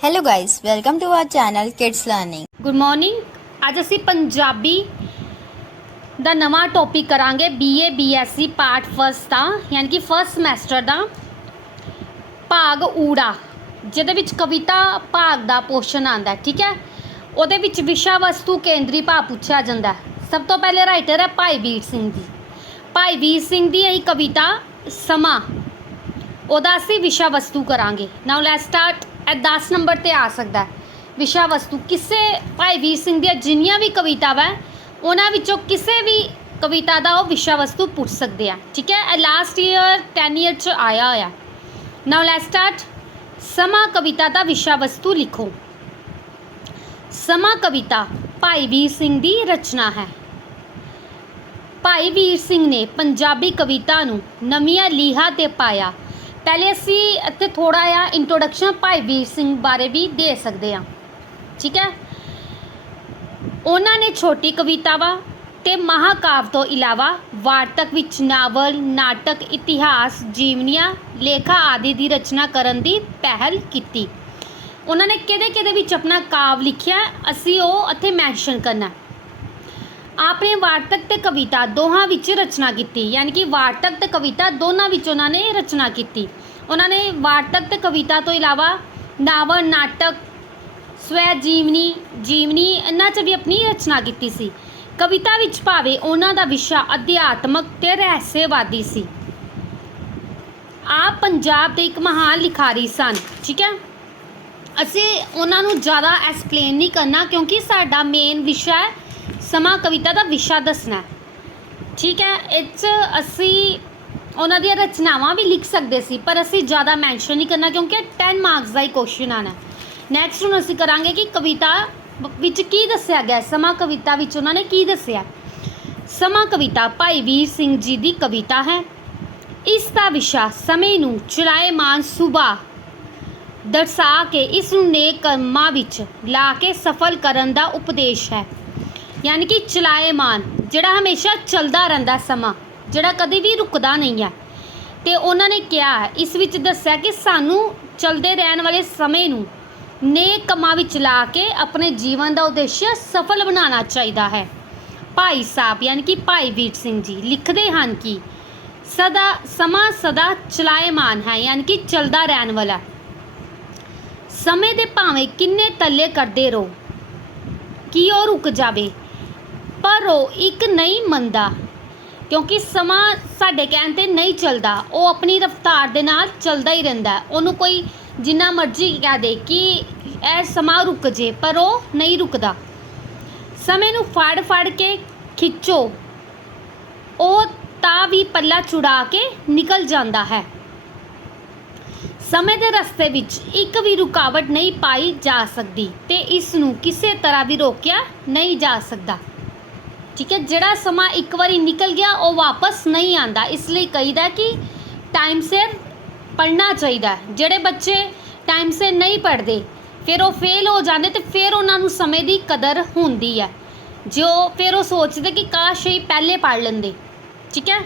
Hello guys, welcome to our channel Kids Learning. Good morning ਅੱਜ ਅਸੀਂ ਪੰਜਾਬੀ ਦਾ ਨਵਾਂ ਟੌਪਿਕ ਕਰਾਂਗੇ BA BSc ਪਾਰਟ ਫਸਟ ਦਾ ਯਾਨੀ ਕਿ ਫਸਟ ਸਮੈਸਟਰ ਦਾ ਭਾਗ ਊੜਾ ਜਿਹਦੇ ਵਿੱਚ ਕਵਿਤਾ ਭਾਗ ਦਾ ਪੋਰਸ਼ਨ ਆਂਦਾ ਠੀਕ ਹੈ ਉਹਦੇ ਵਿੱਚ ਵਿਸ਼ਾ ਵਸਤੂ ਕੇਂਦਰੀ ਭਾਵ ਪੁੱਛਿਆ ਜਾਂਦਾ ਹੈ। ਸਭ ਤੋਂ ਪਹਿਲੇ ਰਾਈਟਰ ਹੈ ਭਾਈ ਵੀਰ ਸਿੰਘ ਜੀ ਭਾਈ ਵੀਰ ਸਿੰਘ ਦੀ ਇਹ ਕਵਿਤਾ ਸਮਾਂ ਉਹਦਾ ਅਸੀਂ ਵਿਸ਼ਾ ਵਸਤੂ ਕਰਾਂਗੇ now let's start at 10 number ਤੇ ਆ ਸਕਦਾ ਹੈ। ਵਿਸ਼ਾ ਵਸਤੂ, ਕਿਸੇ ਭਾਈ ਵੀਰ ਸਿੰਘ ਦੀਆਂ ਜਿੰਨੀਆਂ ਵੀ ਕਵਿਤਾਵਾਂ ਉਹਨਾਂ ਵਿੱਚੋਂ ਕਿਸੇ ਵੀ ਕਵਿਤਾ ਦਾ ਉਹ ਵਿਸ਼ਾ ਵਸਤੂ ਪੁੱਛ ਸਕਦੇ ਆ। ਠੀਕ ਹੈ? ਇਹ ਲਾਸਟ ਈਅਰ 10 ਈਅਰ ਚ ਆਇਆ ਹੋਇਆ। ਨਾਓ ਲੈਟਸ ਸਟਾਰਟ ਸਮਾਂ ਕਵਿਤਾ ਦਾ ਵਿਸ਼ਾ ਵਸਤੂ ਲਿਖੋ। ਸਮਾਂ ਕਵਿਤਾ ਭਾਈ ਵੀਰ ਸਿੰਘ ਦੀ ਰਚਨਾ ਹੈ। ਭਾਈ ਵੀਰ ਸਿੰਘ ਨੇ ਪੰਜਾਬੀ ਕਵਿਤਾ ਨੂੰ ਨਵੀਆਂ ਲੀਹਾਂ ਤੇ ਪਾਇਆ। ਪਹਿਲੇ ਅਸੀਂ ਇੱਥੇ ਥੋੜਾ ਜਿਹਾ ਇੰਟਰੋਡਕਸ਼ਨ ਭਾਈ ਵੀਰ ਸਿੰਘ ਬਾਰੇ ਵੀ ਦੇ ਸਕਦੇ ਹਾਂ। ਠੀਕ ਹੈ? ਉਹਨਾਂ ਨੇ ਛੋਟੀ ਕਵਿਤਾਵਾਂ ਤੇ ਮਹਾਕਾਵ ਤੋਂ ਇਲਾਵਾ ਵਾਰਤਕ ਵਿੱਚ ਨਾਵਲ, ਨਾਟਕ, ਇਤਿਹਾਸ, ਜੀਵਨੀਆਂ, ਲੇਖਾ ਆਦਿ ਦੀ ਰਚਨਾ ਕਰਨ ਦੀ ਪਹਿਲ ਕੀਤੀ। ਉਹਨਾਂ ਨੇ ਕਿਹਦੇ ਕਿਹਦੇ ਵਿੱਚ ਆਪਣਾ ਕਾਵ ਲਿਖਿਆ? ਅਸੀਂ ਉਹ ਇੱਥੇ ਮੈਂਸ਼ਨ ਕਰਨਾ ਹੈ। ਆਪਨੇ ਵਾਰਤਕ ਤੇ ਕਵਿਤਾ ਦੋਹਾਂ ਵਿੱਚ ਰਚਨਾ ਕੀਤੀ। ਯਾਨੀ ਕਿ ਵਾਰਤਕ ਤੇ ਕਵਿਤਾ ਦੋਨਾਂ ਵਿੱਚ ਉਹਨਾਂ ਨੇ ਰਚਨਾ ਕੀਤੀ। ਉਹਨਾਂ ਨੇ ਵਾਰਤਕ ਤੇ ਕਵਿਤਾ ਤੋਂ ਇਲਾਵਾ ਨਾਵਲ, ਨਾਟਕ ਸਵੈ ਜੀਵਨੀ ਜੀਵਨੀ ਇਹਨਾਂ 'ਚ ਵੀ ਆਪਣੀ ਰਚਨਾ ਕੀਤੀ ਸੀ। ਕਵਿਤਾ ਵਿੱਚ ਭਾਵੇਂ ਉਹਨਾਂ ਦਾ ਵਿਸ਼ਾ ਅਧਿਆਤਮਕ ਤੇ ਰਹੱਸਵਾਦੀ ਸੀ। ਆਪ ਪੰਜਾਬ ਦੇ ਇੱਕ ਮਹਾਨ ਲਿਖਾਰੀ ਸਨ, ਠੀਕ ਹੈ? ਅਸੀਂ ਉਹਨਾਂ ਨੂੰ ਜ਼ਿਆਦਾ ਐਕਸਪਲੇਨ ਨਹੀਂ ਕਰਨਾ ਕਿਉਂਕਿ ਸਾਡਾ ਮੇਨ ਵਿਸ਼ਾ ਹੈ ਸਮਾਂ ਕਵਿਤਾ ਦਾ ਵਿਸ਼ਾ ਦੱਸਣਾ ਠੀਕ ਹੈ ਇਹ 'ਚ ਅਸੀਂ ਉਹਨਾਂ ਦੀਆਂ ਰਚਨਾਵਾਂ ਵੀ ਲਿਖ ਸਕਦੇ ਸੀ, ਪਰ ਅਸੀਂ ਜ਼ਿਆਦਾ ਮੈਂਸ਼ਨ ਨਹੀਂ ਕਰਨਾ ਕਿਉਂਕਿ 10 ਮਾਰਕਸ ਦਾ ਹੀ ਕੁਐਸਚਨ ਆਣਾ ਨੈਕਸਟ ਹੁਣ ਅਸੀਂ ਕਰਾਂਗੇ ਕਿ ਕਵਿਤਾ ਵਿੱਚ ਕੀ ਦੱਸਿਆ ਗਿਆ ਸਮਾਂ ਕਵਿਤਾ ਵਿੱਚ ਉਹਨਾਂ ਨੇ ਕੀ ਦੱਸਿਆ ਸਮਾਂ ਕਵਿਤਾ ਭਾਈ ਵੀਰ ਸਿੰਘ ਜੀ ਦੀ ਕਵਿਤਾ ਹੈ। ਇਸ ਦਾ ਵਿਸ਼ਾ, ਸਮੇਂ ਨੂੰ ਚਲਾਏਮਾਨ ਸੁਭਾ ਦਰਸਾ ਕੇ ਇਸ ਨੂੰ ਨੇਕ ਕਰਮਾਂ ਵਿੱਚ ਲਾ ਕੇ ਸਫਲ ਕਰਨ ਦਾ ਉਪਦੇਸ਼ ਹੈ। ਯਾਨੀ ਕਿ ਚਲਾਏਮਾਨ, ਜਿਹੜਾ ਹਮੇਸ਼ਾ ਚੱਲਦਾ ਰਹਿੰਦਾ ਸਮਾਂ, ਜਿਹੜਾ ਕਦੇ ਵੀ ਰੁਕਦਾ ਨਹੀਂ ਹੈ। ਤੇ ਉਹਨਾਂ ਨੇ ਕਿਹਾ, ਇਸ ਵਿੱਚ ਦੱਸਿਆ ਕਿ ਸਾਨੂੰ ਚਲਦੇ ਰਹਿਣ ਵਾਲੇ ਸਮੇਂ ਨੂੰ ਨੇਕ ਕੰਮਾਂ ਵਿੱਚ ਲਾ ਕੇ ਆਪਣੇ ਜੀਵਨ ਦਾ ਉਦੇਸ਼ ਸਫਲ ਬਣਾਉਣਾ ਚਾਹੀਦਾ ਹੈ। ਭਾਈ ਸਾਹਿਬ, ਯਾਨੀ ਕਿ ਭਾਈ ਵੀਰ ਸਿੰਘ ਜੀ, ਲਿਖਦੇ ਹਨ ਕਿ ਸਦਾ, ਸਮਾਂ ਸਦਾ ਚਲਾਏਮਾਨ ਹੈ, ਯਾਨੀ ਕਿ ਚੱਲਦਾ ਰਹਿਣ ਵਾਲਾ। ਸਮੇਂ ਦੇ ਭਾਵੇਂ ਕਿੰਨੇ ਤੱਲੇ ਕਰਦੇ ਰਹੋ, ਕਿ ਉਹ ਰੁਕ ਜਾਵੇ ਪਰ ਉਹ ਇੱਕ ਨਹੀਂ ਮੰਨਦਾ, ਕਿਉਂਕਿ ਸਮਾਂ ਸਾਡੇ ਕਹਿਣ ਤੇ ਨਹੀਂ ਚੱਲਦਾ। ਉਹ ਆਪਣੀ ਰਫ਼ਤਾਰ ਦੇ ਨਾਲ ਚੱਲਦਾ ਹੀ ਰਹਿੰਦਾ। ਉਹਨੂੰ ਕੋਈ ਜਿੰਨਾ ਮਰਜ਼ੀ ਕਹਿ ਦੇ ਕਿ ਇਹ ਸਮਾਂ ਰੁਕ ਜੇ, ਪਰ ਉਹ ਨਹੀਂ ਰੁਕਦਾ। ਸਮੇਂ ਨੂੰ ਫੜ ਫੜ ਕੇ ਖਿੱਚੋ। ਉਹ ਤਾਂ ਵੀ ਪੱਲਾ ਚੁੜਾ ਕੇ ਨਿਕਲ ਜਾਂਦਾ ਹੈ। ਸਮੇਂ ਦੇ ਰਸਤੇ ਵਿੱਚ ਇੱਕ ਵੀ ਰੁਕਾਵਟ ਨਹੀਂ ਪਾਈ ਜਾ ਸਕਦੀ ਤੇ ਇਸ ਨੂੰ ਕਿਸੇ ਤਰ੍ਹਾਂ ਵੀ ਰੋਕਿਆ ਨਹੀਂ ਜਾ ਸਕਦਾ। ਠੀਕ ਹੈ, ਜਿਹੜਾ ਸਮਾਂ ਇੱਕ ਵਾਰੀ ਨਿਕਲ ਗਿਆ, ਉਹ ਵਾਪਸ ਨਹੀਂ ਆਂਦਾ ਇਸ ਲਈ ਕਹੀਦਾ ਕਿ ਟਾਈਮ ਸਿਰ ਪੜ੍ਹਨਾ ਚਾਹੀਦਾ ਜਿਹੜੇ ਬੱਚੇ ਟਾਈਮ ਸਿਰ ਨਹੀਂ ਪੜ੍ਹਦੇ, ਫਿਰ ਉਹ ਫੇਲ ਹੋ ਜਾਂਦੇ ਤੇ ਫਿਰ ਉਹਨਾਂ ਨੂੰ ਸਮੇਂ ਦੀ ਕਦਰ ਹੁੰਦੀ ਹੈ। ਜੋ ਫਿਰ ਉਹ ਸੋਚਦੇ ਕਿ ਕਾਸ਼ ਹੀ ਪਹਿਲੇ ਪੜ੍ਹ ਲੈਂਦੇ, ਠੀਕ ਹੈ?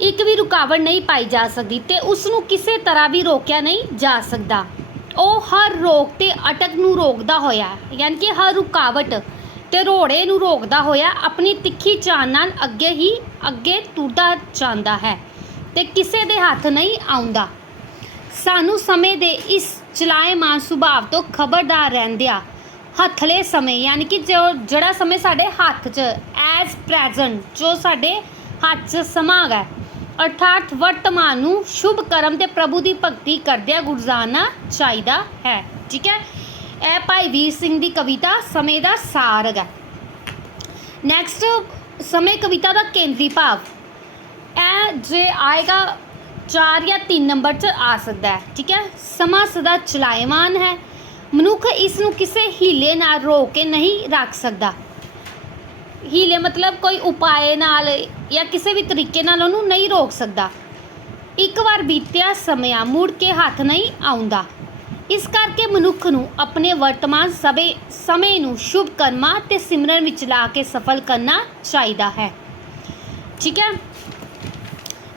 ਇੱਕ ਵੀ ਰੁਕਾਵਟ ਨਹੀਂ ਪਾਈ ਜਾ ਸਕਦੀ ਤੇ ਉਸ ਨੂੰ ਕਿਸੇ ਤਰ੍ਹਾਂ ਵੀ ਰੋਕਿਆ ਨਹੀਂ ਜਾ ਸਕਦਾ। ਉਹ ਹਰ ਰੋਕ ਤੇ ਅਟਕ ਨੂੰ ਰੋਕਦਾ ਹੋਇਆ ਯਾਨੀ ਕਿ ਹਰ ਰੁਕਾਵਟ ਤੇ ਰੋੜੇ ਨੂੰ ਰੋਕਦਾ ਹੋਇਆ ਆਪਣੀ ਤਿੱਖੀ ਚਾਲ ਨਾਲ ਅੱਗੇ ਹੀ ਅੱਗੇ ਤੁਰਦਾ ਜਾਂਦਾ ਹੈ ਤੇ ਕਿਸੇ ਦੇ ਹੱਥ ਨਹੀਂ ਆਉਂਦਾ। ਸਾਨੂੰ ਸਮੇਂ ਦੇ ਇਸ ਚਲਾਏਮਾਨ ਸੁਭਾਅ ਤੋਂ ਖਬਰਦਾਰ ਰਹਿੰਦਿਆਂ ਹੱਥਲੇ ਸਮੇਂ, ਯਾਨੀ ਕਿ ਜੋ ਜਿਹੜਾ ਸਮੇਂ ਸਾਡੇ ਹੱਥ 'ਚ ਐਜ਼ ਪ੍ਰੈਜ਼ੈਂਟ ਜੋ ਸਾਡੇ ਹੱਥ 'ਚ ਸਮਾਂ ਹੈ ਅਰਥਾਤ ਵਰਤਮਾਨ ਨੂੰ ਸ਼ੁਭ ਕਰਮ ਤੇ ਪ੍ਰਭੂ ਦੀ ਭਗਤੀ ਕਰਦਿਆਂ ਗੁਜ਼ਾਰਨਾ ਚਾਹੀਦਾ ਹੈ। ਠੀਕ ਹੈ? ਇਹ ਭਾਈ ਵੀਰ ਸਿੰਘ ਦੀ ਕਵਿਤਾ ਸਮੇਂ ਦਾ ਸਾਰ ਹੈਗਾ ਨੈਕਸਟ ਸਮੇਂ ਕਵਿਤਾ ਦਾ ਕੇਂਦਰੀ ਭਾਵ। ਇਹ ਜੇ ਆਏਗਾ 4 ਜਾਂ 3 ਨੰਬਰ 'ਚ ਆ ਸਕਦਾ ਹੈ, ਠੀਕ ਹੈ? ਸਮਾਂ ਸਦਾ ਚਲਾਇਮਾਨ ਹੈ। ਮਨੁੱਖ ਇਸ ਨੂੰ ਕਿਸੇ ਹੀਲੇ ਨਾਲ ਰੋਕ ਕੇ ਨਹੀਂ ਰੱਖ ਸਕਦਾ। ਹੀਲੇ ਮਤਲਬ ਕੋਈ ਉਪਾਏ ਨਾਲ ਜਾਂ ਕਿਸੇ ਵੀ ਤਰੀਕੇ ਨਾਲ ਉਹਨੂੰ ਨਹੀਂ ਰੋਕ ਸਕਦਾ। ਇੱਕ ਵਾਰ ਬੀਤਿਆ ਸਮਾਂ ਮੁੜ ਕੇ ਹੱਥ ਨਹੀਂ ਆਉਂਦਾ। ਇਸ ਕਰਕੇ ਮਨੁੱਖ ਨੂੰ ਆਪਣੇ ਵਰਤਮਾਨ ਸਭੇ ਸਮੇਂ ਨੂੰ ਸ਼ੁਭ ਕਰਮਾਂ ਤੇ ਸਿਮਰਨ ਵਿੱਚ ਲਾ ਕੇ ਸਫਲ ਕਰਨਾ ਚਾਹੀਦਾ ਹੈ। ਠੀਕ ਹੈ?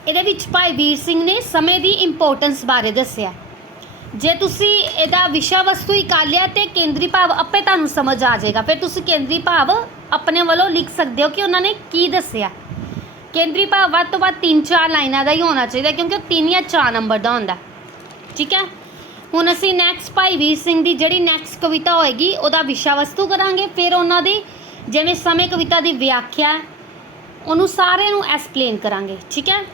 ਇਹਦੇ ਵਿੱਚ ਭਾਈ ਵੀਰ ਸਿੰਘ ਨੇ ਸਮੇਂ ਦੀ ਇੰਪੋਰਟੈਂਸ ਬਾਰੇ ਦੱਸਿਆ। ਜੇ ਤੁਸੀਂ ਇਹਦਾ ਵਿਸ਼ਾ ਵਸਤੂ ਹੀ ਕਰ ਲਿਆ ਤੇ ਕੇਂਦਰੀ ਭਾਵ ਆਪੇ ਤੁਹਾਨੂੰ ਸਮਝ ਆ ਜਾਏਗਾ। ਫਿਰ ਤੁਸੀਂ ਕੇਂਦਰੀ ਭਾਵ ਆਪਣੇ ਵੱਲੋਂ ਲਿਖ ਸਕਦੇ ਹੋ ਕਿ ਉਹਨਾਂ ਨੇ ਕੀ ਦੱਸਿਆ? ਕੇਂਦਰੀ ਭਾਵ ਵੱਧ ਤੋਂ ਵੱਧ 3-4 ਲਾਈਨਾਂ ਦਾ ਹੀ ਹੋਣਾ ਚਾਹੀਦਾ ਕਿਉਂਕਿ ਉਹ 3 ਜਾਂ 4 ਨੰਬਰ ਦਾ ਹੁੰਦਾ। ਠੀਕ ਹੈ? ਹੁਣ ਅਸੀਂ ਨੈਕਸਟ ਭਾਈ ਵੀਰ ਸਿੰਘ ਦੀ ਜਿਹੜੀ ਨੈਕਸਟ ਕਵਿਤਾ ਹੋਏਗੀ, ਉਹਦਾ ਵਿਸ਼ਾ ਵਸਤੂ ਕਰਾਂਗੇ। ਫਿਰ ਉਹਨਾਂ ਦੀ ਜਿਵੇਂ ਸਮੇਂ ਕਵਿਤਾ ਦੀ ਵਿਆਖਿਆ, ਉਹਨੂੰ ਸਾਰਿਆਂ ਨੂੰ ਐਕਸਪਲੇਨ ਕਰਾਂਗੇ, ਠੀਕ ਹੈ?